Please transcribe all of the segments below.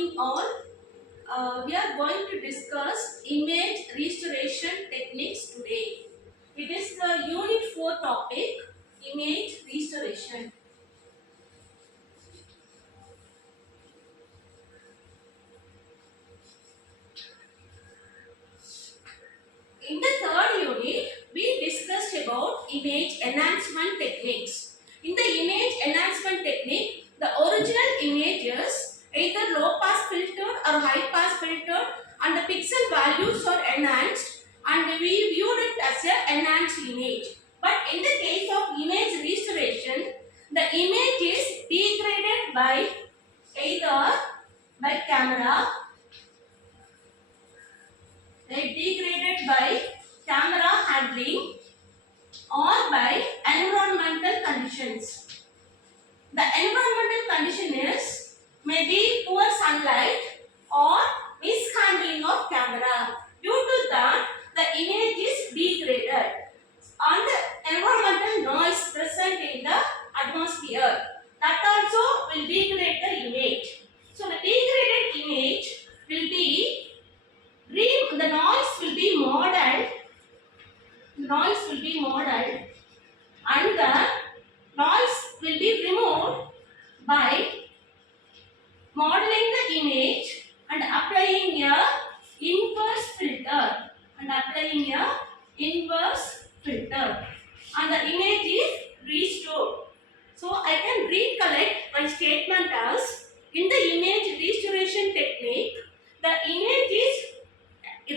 morning all. We are going to discuss image restoration techniques today. It is the Unit 4 topic, image restoration. In the third unit, we discussed about image enhancement techniques. In the image enhancement technique, the original images either low pass filtered or high pass filtered and the pixel values are enhanced and we viewed it as an enhanced image. But in the case of image restoration, the image is degraded by either by camera, degraded by camera handling or by environmental conditions. The environmental condition is maybe poor sunlight or mishandling of camera. Due to that, the image is degraded and the environmental noise present in the atmosphere. That also will degrade the image. So the degraded image will be the noise will be modeled. Noise will be modeled and the noise will be removed by modeling the image and applying a inverse filter and the image is restored. So I can recollect my statement as in the image restoration technique, the image is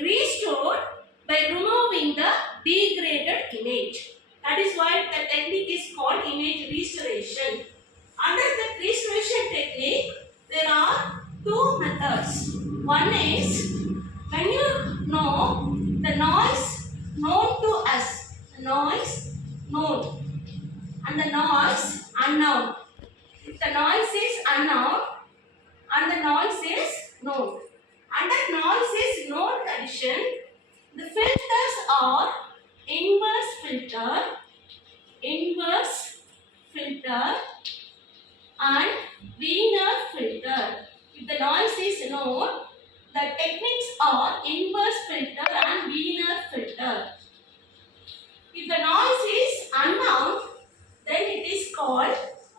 restored by removing the degraded image. That is why the technique is called image restoration. Under the restoration technique, there are two methods. One is when you know the noise known to us, the noise known and the noise unknown. If the noise is unknown and the noise is known. Under noise is known condition, the filters are inverse filter and Wiener filter. If the noise is known, the techniques are inverse filter and Wiener filter. If the noise is unknown, then it is called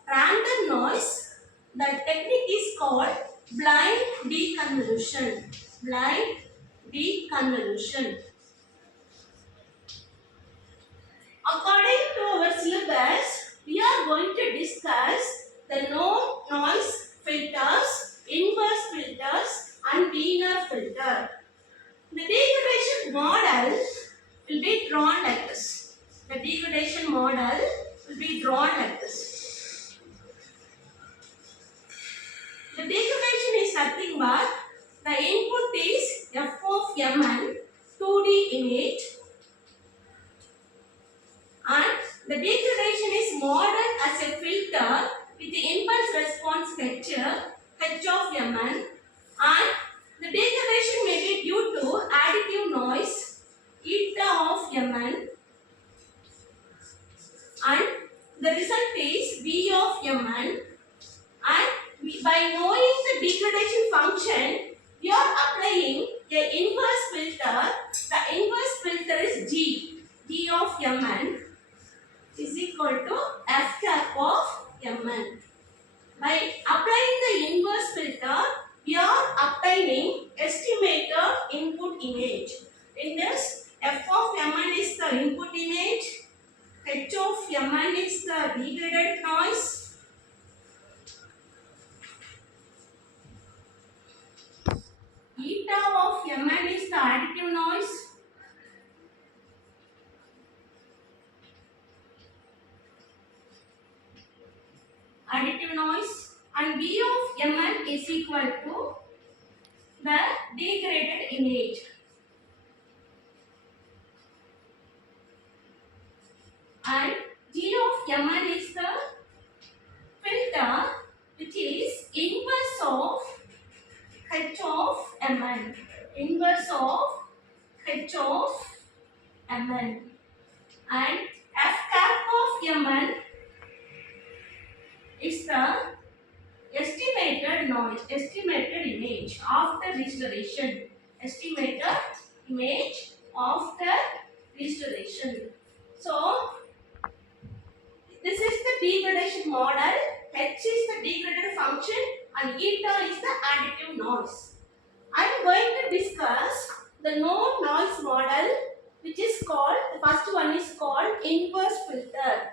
random noise. The technique is called blind deconvolution. Blind deconvolution. According to our syllabus, we are going to discuss the no noise filters, inverse filters and Wiener filter. The degradation model will be drawn like this. The degradation model will be drawn like this. The degradation is nothing but the input is f of mn 2D image and the degradation is modeled as a filter with the impulse response vector h of mn and the degradation may be due to additive noise eta of mn and the result is v of mn and by knowing the degradation function we are applying a inverse filter. The inverse filter is g of mn is equal to f cap of mn. By applying the inverse filter, we are obtaining estimated input image. In this, f of mn is the input image, h of mn is the degraded noise, eta of mn is the additive noise, and v of mn is equal to the degraded image. And g of mn is the filter which is inverse of h of mn. Inverse of h of mn. And f cap of mn is the estimated noise, estimated image after restoration, estimated image after restoration. So this is the degradation model. H is the degraded function and eta is the additive noise. I am going to discuss the no noise model, which is called, the first one is called inverse filter.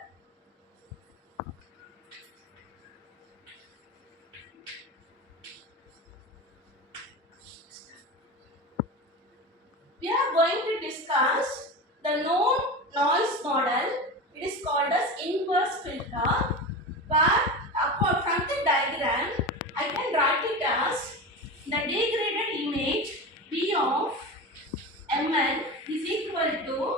We are going to discuss the no noise model. It is called as inverse filter, where apart from the diagram, I can write it as the degraded image V of Mn is equal to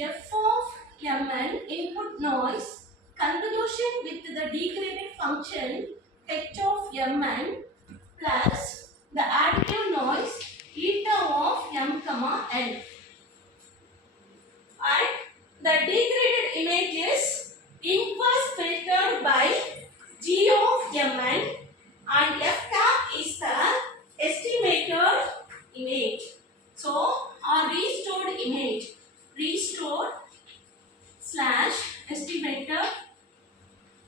F of Mn input noise convolution with the degraded function H of Mn plus the additive noise eta of M comma N. And the degraded image is inverse filtered by G of Mn and F cap is the estimated image. So, our restored image, restored slash estimated,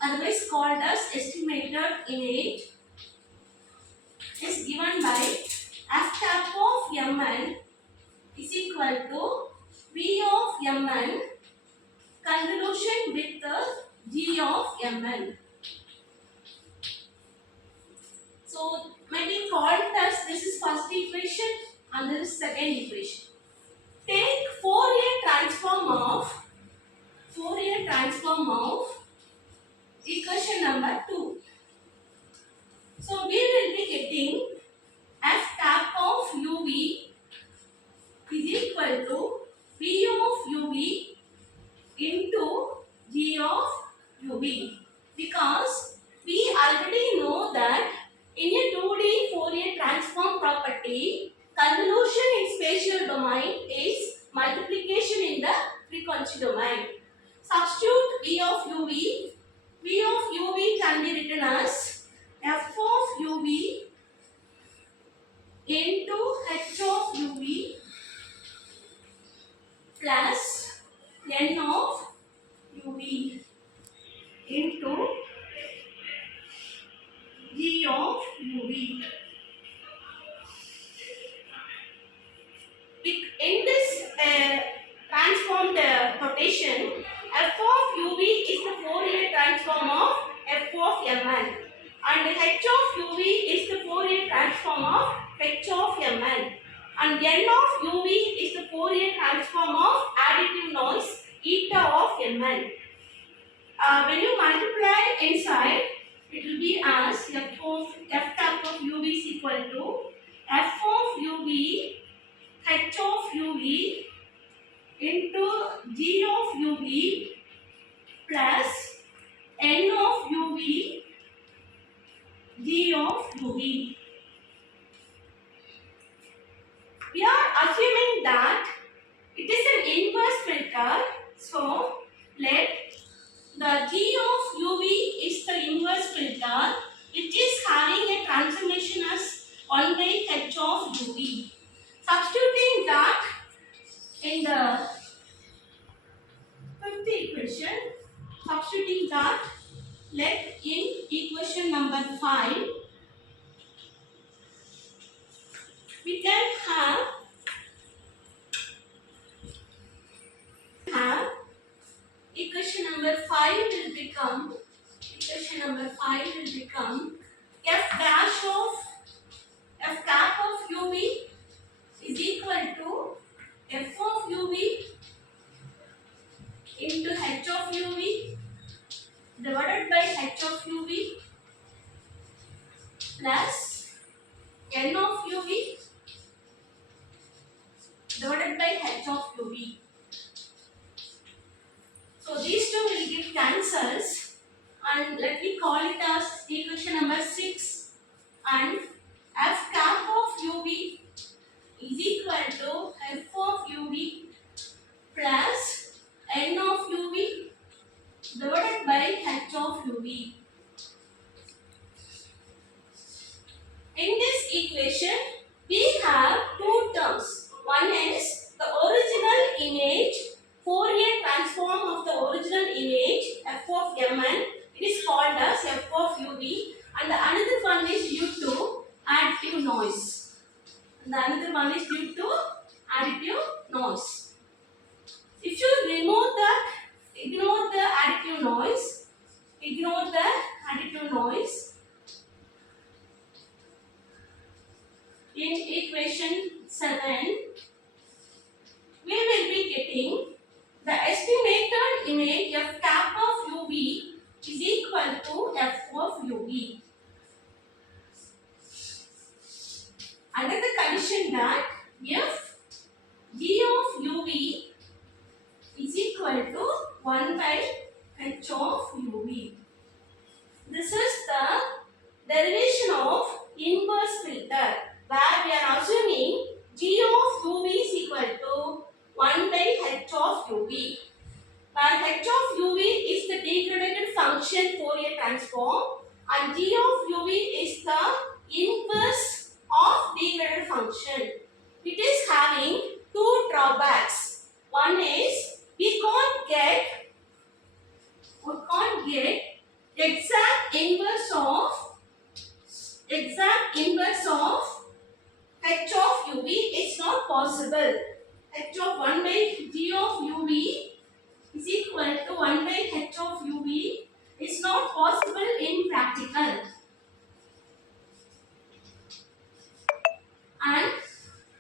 otherwise called as estimated image, is given by F cap of Mn is equal to V of Mn convolution with the G of Mn. So, maybe call it as this is first equation and this is second equation. Take Fourier transform of equation number 2. So we will be getting F cap of uv is equal to V of uv into G of uv, because we already know that in a 2D Fourier transform property, convolution in spatial domain is multiplication in the frequency domain. Substitute V of uv. V of uv can be written as F of uv into H of uv plus N of uv into G of uv. In this transformed notation, F of uv is the Fourier transform of F of Mn and H of uv is the Fourier transform of H of Mn and N of uv is the Fourier transform of additive noise eta of Mn. When you multiply inside, it will be as F cap of uv is equal to F of uv H of uv into G of uv plus N of uv G of uv. We are assuming that it is an inverse filter, so let the G of uv is the inverse filter, which is having a transformation as 1 by H of uv. Substituting that in the fifth equation, substituting that, let in equation number 5, we can have equation number 5 will become F dash of F cap of uv is equal to F of uv into H of uv divided by H of uv plus N of uv divided by H of uv. So these two will give cancels and let me call it as equation number 6, and F cap of uv is equal to F of uv plus N of uv divided by H of uv. equation we have two terms. One is the original image, Fourier transform of the original image f of mn. It is called as f of uv, and the another one is due to additive noise. And the another one is due to additive noise. If you remove that, ignore the additive noise. Ignore the additive noise. In equation 7, we will be getting the estimated image f cap of uv is equal to f of uv. Under the condition that f g of uv is equal to 1 by h of uv. This is the derivation of inverse filter, where we are assuming g of uv is equal to 1 by h of uv. Where h of uv is the degraded function Fourier transform and g of uv is the inverse of degraded function. It is having two drawbacks. One is we can't get exact inverse of h of uv. It's not possible. H of 1 by g of uv is equal to 1 by h of uv is not possible in practical. And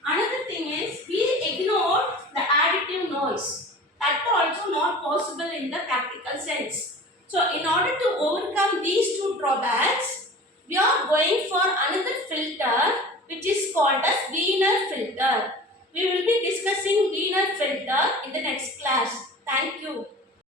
another thing is we ignore the additive noise. That also not possible in the practical sense. So in order to overcome these two drawbacks, we are going for another filter which is called as Wiener filter. We will be discussing Wiener filter